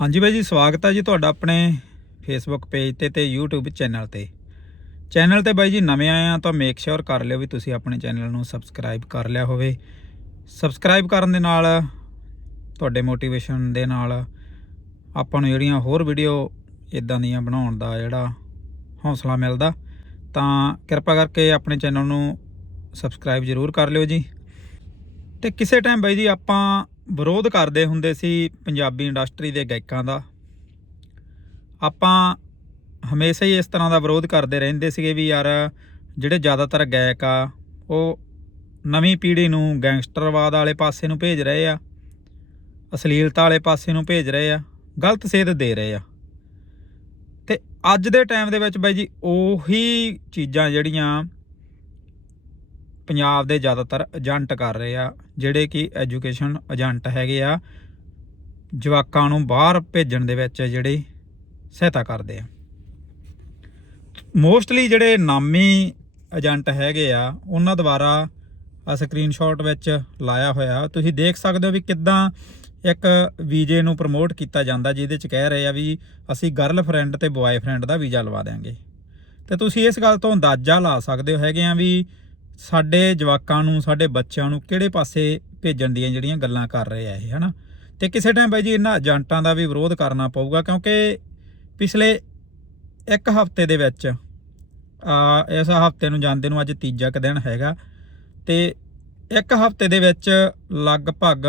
ਹਾਂਜੀ ਬਾਈ ਜੀ, ਸਵਾਗਤ ਹੈ ਜੀ ਤੁਹਾਡਾ ਆਪਣੇ ਫੇਸਬੁੱਕ ਪੇਜ ਤੇ ਤੇ YouTube ਚੈਨਲ ਤੇ। ਚੈਨਲ ਤੇ ਬਾਈ ਜੀ ਨਵੇਂ ਆਏ ਆ ਤਾਂ ਮੇਕ ਸ਼ੋਰ ਕਰ ਲਿਓ ਵੀ ਤੁਸੀਂ ਆਪਣੇ ਚੈਨਲ ਨੂੰ ਸਬਸਕ੍ਰਾਈਬ ਕਰ ਲਿਆ ਹੋਵੇ। ਸਬਸਕ੍ਰਾਈਬ ਕਰਨ ਦੇ ਨਾਲ ਤੁਹਾਡੇ ਮੋਟੀਵੇਸ਼ਨ ਦੇ ਨਾਲ ਆਪਾਂ ਨੂੰ ਜਿਹੜੀਆਂ ਹੋਰ ਵੀਡੀਓ ਇਦਾਂ ਦੀਆਂ ਬਣਾਉਣ ਦਾ ਜਿਹੜਾ ਹੌਸਲਾ ਮਿਲਦਾ, ਤਾਂ ਕਿਰਪਾ ਕਰਕੇ ਆਪਣੇ ਚੈਨਲ ਨੂੰ ਸਬਸਕ੍ਰਾਈਬ ਜ਼ਰੂਰ ਕਰ ਲਿਓ ਜੀ। ਤੇ ਕਿਸੇ ਟਾਈਮ ਬਾਈ ਜੀ ਆਪਾਂ ਵਿਰੋਧ ਕਰਦੇ ਹੁੰਦੇ ਸੀ ਪੰਜਾਬੀ ਇੰਡਸਟਰੀ ਦੇ ਗਾਇਕਾਂ ਦਾ। ਆਪਾਂ ਹਮੇਸ਼ਾ ਹੀ ਇਸ ਤਰ੍ਹਾਂ ਦਾ ਵਿਰੋਧ ਕਰਦੇ ਰਹਿੰਦੇ ਸੀਗੇ ਵੀ ਯਾਰ ਜਿਹੜੇ ਜ਼ਿਆਦਾਤਰ ਗਾਇਕ ਆ, ਉਹ ਨਵੀਂ ਪੀੜ੍ਹੀ ਨੂੰ ਗੈਂਗਸਟਰਵਾਦ ਵਾਲੇ ਪਾਸੇ ਨੂੰ ਭੇਜ ਰਹੇ ਆ, ਅਸ਼ਲੀਲਤਾ ਵਾਲੇ ਪਾਸੇ ਨੂੰ ਭੇਜ ਰਹੇ ਆ, ਗਲਤ ਸੇਧ ਦੇ ਰਹੇ ਆ। ਤੇ ਅੱਜ ਦੇ ਟਾਈਮ ਦੇ ਵਿੱਚ ਬਾਈ ਜੀ, ਉਹੀ ਚੀਜ਼ਾਂ ਜਿਹੜੀਆਂ ਪੰਜਾਬ ਦੇ ਜ਼ਿਆਦਾਤਰ ਏਜੰਟ ਕਰ ਰਹੇ ਆ, ਜਿਹੜੇ ਕਿ ਐਜੂਕੇਸ਼ਨ ਏਜੰਟ ਹੈਗੇ ਆ, ਜਵਾਕਾਂ ਨੂੰ ਬਾਹਰ ਭੇਜਣ ਦੇ ਵਿੱਚ ਜਿਹੜੇ ਸਹਾਇਤਾ ਕਰਦੇ ਆ। ਮੋਸਟਲੀ ਜਿਹੜੇ ਨਾਮੀ ਏਜੰਟ ਹੈਗੇ ਆ, ਉਹਨਾਂ ਦੁਆਰਾ ਆ ਸਕਰੀਨਸ਼ਾਟ ਵਿੱਚ ਲਾਇਆ ਹੋਇਆ, ਤੁਸੀਂ ਦੇਖ ਸਕਦੇ ਹੋ ਵੀ ਕਿੱਦਾਂ ਇੱਕ ਵੀਜ਼ੇ ਨੂੰ ਪ੍ਰਮੋਟ ਕੀਤਾ ਜਾਂਦਾ, ਜਿਹਦੇ ਚ ਕਹਿ ਰਹੇ ਆ ਵੀ ਅਸੀਂ ਗਰਲਫ੍ਰੈਂਡ ਤੇ ਬॉयਫ੍ਰੈਂਡ ਦਾ ਵੀਜ਼ਾ ਲਵਾ ਦਿਆਂਗੇ। ਤੇ ਤੁਸੀਂ ਇਸ ਗੱਲ ਤੋਂ ਅੰਦਾਜ਼ਾ ਲਾ ਸਕਦੇ ਹੋ ਹੈਗੇ ਆ ਵੀ ਸਾਡੇ ਜਵਾਕਾਂ ਨੂੰ, ਸਾਡੇ ਬੱਚਿਆਂ ਨੂੰ ਕਿਹੜੇ ਪਾਸੇ ਭੇਜਣ ਦੀਆਂ ਜਿਹੜੀਆਂ ਗੱਲਾਂ ਕਰ ਰਹੇ ਆ ਇਹ, ਹਨਾ? ਤੇ ਕਿਸੇ ਟਾਈਮ ਬਾਈ ਜੀ ਇਹਨਾਂ ਏਜੰਟਾਂ ਦਾ ਵੀ ਵਿਰੋਧ ਕਰਨਾ ਪਊਗਾ, ਕਿਉਂਕਿ ਪਿਛਲੇ ਇੱਕ ਹਫ਼ਤੇ ਦੇ ਵਿੱਚ, ਆ, ਇਸ ਹਫ਼ਤੇ ਨੂੰ ਜਾਂਦੇ ਨੂੰ ਅੱਜ ਤੀਜਾ ਕੁ ਦਿਨ ਹੈਗਾ, ਤੇ ਇੱਕ ਹਫ਼ਤੇ ਦੇ ਵਿੱਚ ਲਗਭਗ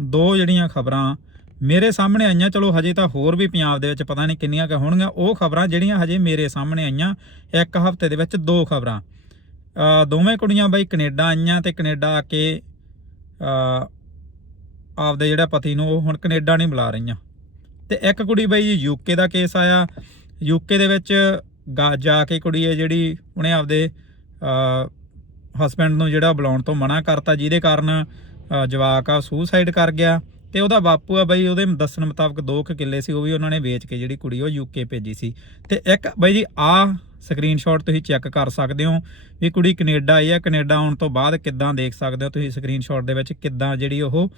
ਦੋ ਜਿਹੜੀਆਂ ਖਬਰਾਂ ਮੇਰੇ ਸਾਹਮਣੇ ਆਈਆਂ, ਚਲੋ ਹਜੇ ਤਾਂ ਹੋਰ ਵੀ ਪੰਜਾਬ ਦੇ ਵਿੱਚ ਪਤਾ ਨਹੀਂ ਕਿੰਨੀਆਂ ਕੁ ਹੋਣਗੀਆਂ, ਉਹ ਖਬਰਾਂ ਜਿਹੜੀਆਂ ਹਜੇ ਮੇਰੇ ਸਾਹਮਣੇ ਆਈਆਂ, ਇੱਕ ਹਫ਼ਤੇ ਦੇ ਵਿੱਚ ਦੋ ਖਬਰਾਂ। ਦੋਵੇਂ ਕੁੜੀਆਂ ਬਾਈ ਕੈਨੇਡਾ ਆਈਆਂ ਤੇ ਕੈਨੇਡਾ ਆ ਕੇ ਆਪਦੇ ਜਿਹੜਾ ਪਤੀ ਨੂੰ ਉਹ ਹੁਣ ਕੈਨੇਡਾ ਨਹੀਂ ਬੁਲਾ ਰਹੀਆਂ। ਤੇ ਇੱਕ ਕੁੜੀ ਬਾਈ ਯੂਕੇ ਦਾ ਕੇਸ ਆਇਆ। ਯੂਕੇ ਦੇ ਵਿੱਚ ਗਾ- ਜਾ ਕੇ ਕੁੜੀ ਹੈ ਜਿਹੜੀ ਉਹਨੇ ਆਪਦੇ ਹਸਬੰਡ ਨੂੰ ਜਿਹੜਾ ਬੁਲਾਉਣ ਤੋਂ ਮਨਾ ਕਰਤਾ, ਜਿਹਦੇ ਕਾਰਨ ਜਵਾਕ ਆ ਸੂਸਾਈਡ ਕਰ ਗਿਆ। ਤੇ ਉਹਦਾ ਬਾਪੂ ਆ ਬਾਈ, ਉਹਦੇ ਦੱਸਣ ਮੁਤਾਬਕ 2 ਕੁ ਕਿੱਲੇ ਸੀ, ਉਹ ਵੀ ਉਹਨਾਂ ਨੇ ਵੇਚ ਕੇ ਜਿਹੜੀ ਕੁੜੀ ਉਹ ਯੂਕੇ ਭੇਜੀ ਸੀ। ਤੇ ਇੱਕ ਬਾਈ ਜੀ, ਆ ਸਕਰੀਨਸ਼ਾਟ ਤੁਸੀਂ ਚੈੱਕ ਕਰ ਸਕਦੇ ਹੋ ਵੀ ਕੁੜੀ ਕੈਨੇਡਾ ਆਈ ਆ। ਕੈਨੇਡਾ ਆਉਣ ਤੋਂ ਬਾਅਦ ਕਿੱਦਾਂ ਦੇਖ ਸਕਦੇ ਹੋ ਤੁਸੀਂ ਸਕਰੀਨਸ਼ਾਟ ਦੇ ਵਿੱਚ ਕਿੱਦਾਂ ਜਿਹੜੀ ਉਹ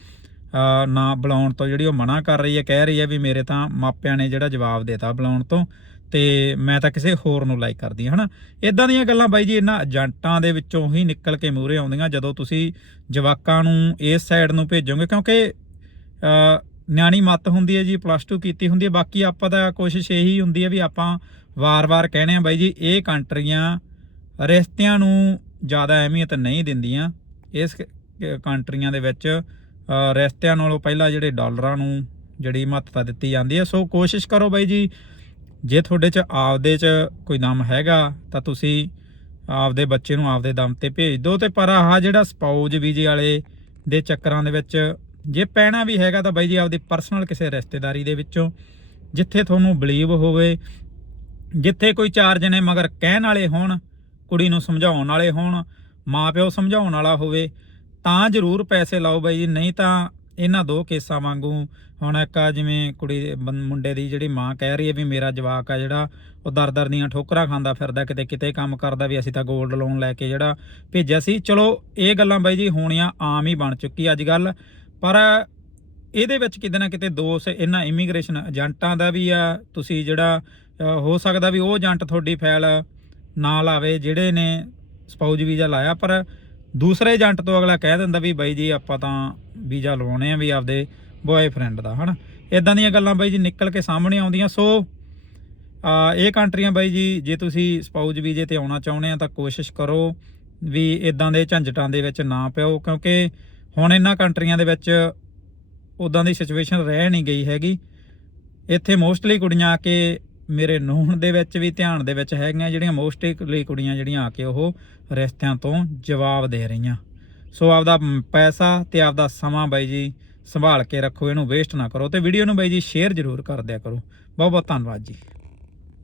ਨਾ ਬੁਲਾਉਣ ਤੋਂ ਜਿਹੜੀ ਉਹ ਮਨਾ ਕਰ ਰਹੀ ਹੈ, ਕਹਿ ਰਹੀ ਹੈ ਵੀ ਮੇਰੇ ਤਾਂ ਮਾਪਿਆਂ ਨੇ ਜਿਹੜਾ ਜਵਾਬ ਦੇਤਾ ਬੁਲਾਉਣ ਤੋਂ ਤੇ ਮੈਂ ਤਾਂ ਕਿਸੇ ਹੋਰ ਨੂੰ ਲਾਈਕ ਕਰਦੀ ਹਾਂ, ਹਨਾ? ਇਦਾਂ ਦੀਆਂ ਗੱਲਾਂ ਬਾਈ ਜੀ, ਇਹਨਾਂ ਏਜੰਟਾਂ ਦੇ ਵਿੱਚੋਂ ਹੀ ਨਿਕਲ ਕੇ ਮੂਹਰੇ ਆਉਂਦੀਆਂ ਜਦੋਂ ਤੁਸੀਂ ਜਵਾਕਾਂ ਨੂੰ ਇਸ ਸਾਈਡ ਨੂੰ ਭੇਜੋਗੇ, ਕਿਉਂਕਿ ਨਿਆਣੀ ਮੱਤ ਹੁੰਦੀ ਹੈ ਜੀ ਪਲੱਸ 2 ਕੀਤੀ ਹੁੰਦੀ ਹੈ। ਬਾਕੀ ਆਪਾਂ ਤਾਂ ਕੋਸ਼ਿਸ਼ ਇਹੀ ਹੁੰਦੀ ਹੈ ਵੀ ਆਪਾਂ ਵਾਰ-ਵਾਰ ਕਹਿਣੇ ਆ, ਬਾਈ ਜੀ, ਇਹ ਕੰਟਰੀਆਂ ਰਿਸ਼ਤਿਆਂ ਨੂੰ ਜ਼ਿਆਦਾ ਅਹਿਮੀਅਤ ਨਹੀਂ ਦਿੰਦੀਆਂ। ਇਸ ਕੰਟਰੀਆਂ ਦੇ ਵਿੱਚ ਰਿਸ਼ਤਿਆਂ ਨਾਲੋਂ ਪਹਿਲਾਂ ਜਿਹੜੇ ਡਾਲਰਾਂ ਨੂੰ ਜਿਹੜੀ ਮਹੱਤਤਾ ਦਿੱਤੀ ਜਾਂਦੀ ਹੈ। ਸੋ ਕੋਸ਼ਿਸ਼ ਕਰੋ ਬਾਈ ਜੀ, ਜੇ ਤੁਹਾਡੇ 'ਚ ਆਪਦੇ 'ਚ ਕੋਈ ਦਮ ਹੈਗਾ, ਤਾਂ ਤੁਸੀਂ ਆਪਦੇ ਬੱਚੇ ਨੂੰ ਆਪਦੇ ਦਮ ਤੇ ਭੇਜ ਦਿਓ। ਤੇ ਪਰ ਆਹ ਜਿਹੜਾ ਸਪਾਊਜ ਵੀਜ਼ੇ ਵਾਲੇ ਦੇ ਚੱਕਰਾਂ ਦੇ ਵਿੱਚ ਜੇ ਪੈਣਾ ਵੀ ਹੈਗਾ ਤਾਂ ਬਾਈ ਜੀ ਆਪਦੀ ਪਰਸਨਲ ਕਿਸੇ ਰਿਸ਼ਤੇਦਾਰੀ ਦੇ ਵਿੱਚੋਂ, ਜਿੱਥੇ ਤੁਹਾਨੂੰ ਬਲੀਵ ਹੋਵੇ, ਜਿੱਥੇ ਕੋਈ ਚਾਰ ਜਣੇ ਮਗਰ ਕਹਿਣ ਵਾਲੇ ਹੋਣ, ਕੁੜੀ ਨੂੰ ਸਮਝਾਉਣ ਵਾਲੇ ਹੋਣ, ਮਾਪਿਓ ਸਮਝਾਉਣ ਵਾਲਾ ਹੋਵੇ, ਤਾਂ ਜ਼ਰੂਰ ਪੈਸੇ ਲਾਓ ਬਾਈ ਜੀ, ਨਹੀਂ ਤਾਂ ਇਹਨਾਂ ਦੋ ਕੇਸਾਂ ਵਾਂਗੂ ਹੁਣ ਇੱਕ ਆ ਜਿਵੇਂ ਕੁੜੀ ਮੁੰਡੇ ਦੀ ਜਿਹੜੀ ਮਾਂ ਕਹਿ ਰਹੀ ਹੈ ਵੀ ਮੇਰਾ ਜਵਾਕ ਆ ਜਿਹੜਾ, ਉਹ ਦਰ-ਦਰ ਦੀਆਂ ਠੋਕਰਾਂ ਖਾਂਦਾ ਫਿਰਦਾ, ਕਿਤੇ ਕਿਤੇ ਕੰਮ ਕਰਦਾ ਵੀ ਅਸੀਂ ਤਾਂ 골ਡ ਲੋਨ ਲੈ ਕੇ ਜਿਹੜਾ ਭੇਜਿਆ ਸੀ। ਚਲੋ, ਇਹ ਗੱਲਾਂ ਬਾਈ ਜੀ ਹੋਣੀਆਂ ਆਮ ਹੀ ਬਣ ਚੁੱਕੀ ਅੱਜ ਕੱਲ ਪਰ ਇਹਦੇ ਵਿੱਚ ਕਿਤੇ ਨਾ ਕਿਤੇ ਦੋਸ਼, ਇਹਨਾਂ ਇਮੀਗ੍ਰੇਸ਼ਨ ਏਜੰਟਾਂ ਦਾ ਵੀ ਆ। ਤੁਸੀਂ ਜਿਹੜਾ ਹੋ ਸਕਦਾ ਵੀ ਉਹ ਏਜੰਟ ਤੁਹਾਡੀ ਫਾਈਲ ਨਾ ਲਾਵੇ ਜਿਹੜੇ ਨੇ ਸਪਾਊਜ ਵੀਜ਼ਾ ਲਾਇਆ, ਪਰ ਦੂਸਰੇ ਏਜੰਟ ਤੋਂ ਅਗਲਾ ਕਹਿ ਦਿੰਦਾ ਵੀ ਬਾਈ ਜੀ ਆਪਾਂ ਤਾਂ ਵੀਜ਼ਾ ਲਵਾਉਣੇ ਆ ਵੀ ਆਪਦੇ ਬॉयਫ੍ਰੈਂਡ ਦਾ, ਹਨਾ? ਇਦਾਂ ਦੀਆਂ ਗੱਲਾਂ ਬਾਈ ਜੀ ਨਿਕਲ ਕੇ ਸਾਹਮਣੇ ਆਉਂਦੀਆਂ। ਸੋ ਇਹ ਕੰਟਰੀਆਂ ਬਾਈ ਜੀ, ਜੇ ਤੁਸੀਂ ਸਪਾਊਜ ਵੀਜ਼ੇ ਤੇ ਆਉਣਾ ਚਾਹੁੰਦੇ ਆ ਤਾਂ ਕੋਸ਼ਿਸ਼ ਕਰੋ ਵੀ ਇਦਾਂ ਦੇ ਝੰਜਟਾਂ ਦੇ ਵਿੱਚ ਨਾ ਪਿਓ, ਕਿਉਂਕਿ ਹੁਣ ਇਹਨਾਂ ਕੰਟਰੀਆਂ ਦੇ ਵਿੱਚ ਉਦਾਂ ਦੀ ਸਿਚੁਏਸ਼ਨ ਰਹਿ ਨਹੀਂ ਗਈ ਹੈਗੀ। ਇੱਥੇ ਮੋਸਟਲੀ ਕੁੜੀਆਂ ਆ ਕੇ ਮੇਰੇ ਨੋਨ ਦੇ ਵਿੱਚ ਵੀ, ਧਿਆਨ ਦੇ ਵਿੱਚ ਹੈਗੀਆਂ ਜਿਹੜੀਆਂ ਮੋਸਟਲੀ ਕੁੜੀਆਂ ਜਿਹੜੀਆਂ ਆ ਕੇ ਉਹ ਰਿਸ਼ਤਿਆਂ ਤੋਂ ਜਵਾਬ ਦੇ ਰਹੀਆਂ। ਸੋ ਆਪਦਾ ਪੈਸਾ ਤੇ ਆਪਦਾ ਸਮਾਂ ਬਾਈ ਜੀ ਸੰਭਾਲ ਕੇ ਰੱਖੋ, ਇਹਨੂੰ ਵੇਸਟ ਨਾ ਕਰੋ ਤੇ ਵੀਡੀਓ ਨੂੰ ਬਾਈ ਜੀ ਸ਼ੇਅਰ ਜ਼ਰੂਰ ਕਰ ਦਿਆ ਕਰੋ। ਬਹੁਤ ਬਹੁਤ ਧੰਨਵਾਦ ਜੀ।